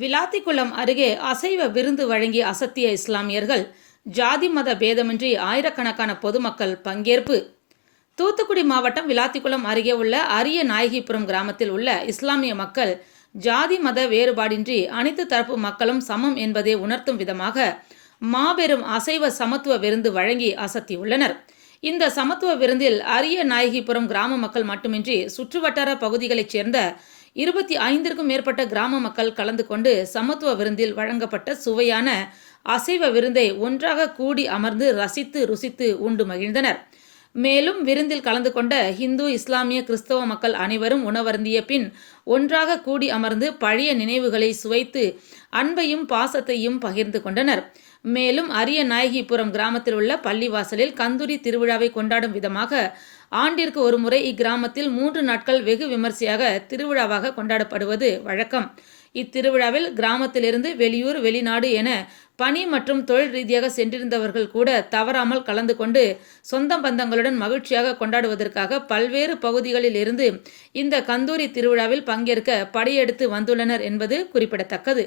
விளாத்திக்குளம் அருகே அசைவ விருந்து வழங்கி அசத்திய இஸ்லாமியர்கள் ஜாதி மத பேதமின்றி ஆயிரக்கணக்கான பொதுமக்கள் பங்கேற்பு. தூத்துக்குடி மாவட்டம் விளாத்திக்குளம் அருகே உள்ள அரிய நாயகிபுரம் கிராமத்தில் உள்ள இஸ்லாமிய மக்கள் ஜாதி மத வேறுபாடின்றி அனைத்து தரப்பு மக்களும் சமம் என்பதை உணர்த்தும் விதமாக மாபெரும் அசைவ சமத்துவ விருந்து வழங்கி அசத்தியுள்ளனர். இந்த சமத்துவ விருந்தில் அரிய நாயகிபுரம் கிராம மக்கள் மட்டுமின்றி சுற்றுவட்டார பகுதிகளைச் சேர்ந்த இருபத்தி ஐந்திற்கும் மேற்பட்ட கிராம மக்கள் கலந்து கொண்டு சமத்துவ விருந்தில் வழங்கப்பட்ட சுவையான அசைவ விருந்தை ஒன்றாக கூடி அமர்ந்து ரசித்து ருசித்து உண்டு மகிழ்ந்தனர். மேலும் விருந்தில் கலந்து கொண்ட ஹிந்து இஸ்லாமிய கிறிஸ்தவ மக்கள் அனைவரும் உணவருந்திய பின் ஒன்றாக கூடி அமர்ந்து பழைய நினைவுகளை சுவைத்து அன்பையும் பாசத்தையும் பகிர்ந்து கொண்டனர். மேலும் அரிய நாயகிபுரம் கிராமத்தில் உள்ள பள்ளிவாசலில் கந்தூரி திருவிழாவை கொண்டாடும் விதமாக ஆண்டிற்கு ஒருமுறை இக்கிராமத்தில் மூன்று நாட்கள் வெகு விமர்சையாக திருவிழாவாக கொண்டாடப்படுவது வழக்கம். இத்திருவிழாவில் கிராமத்திலிருந்து வெளியூர் வெளிநாடு என பணி மற்றும் தொழில் ரீதியாக சென்றிருந்தவர்கள் கூட தவறாமல் கலந்து கொண்டு சொந்த பந்தங்களுடன் மகிழ்ச்சியாக கொண்டாடுவதற்காக பல்வேறு பகுதிகளில் இருந்து இந்த கந்தூரி திருவிழாவில் பங்கேற்க படையெடுத்து வந்துள்ளனர் என்பது குறிப்பிடத்தக்கது.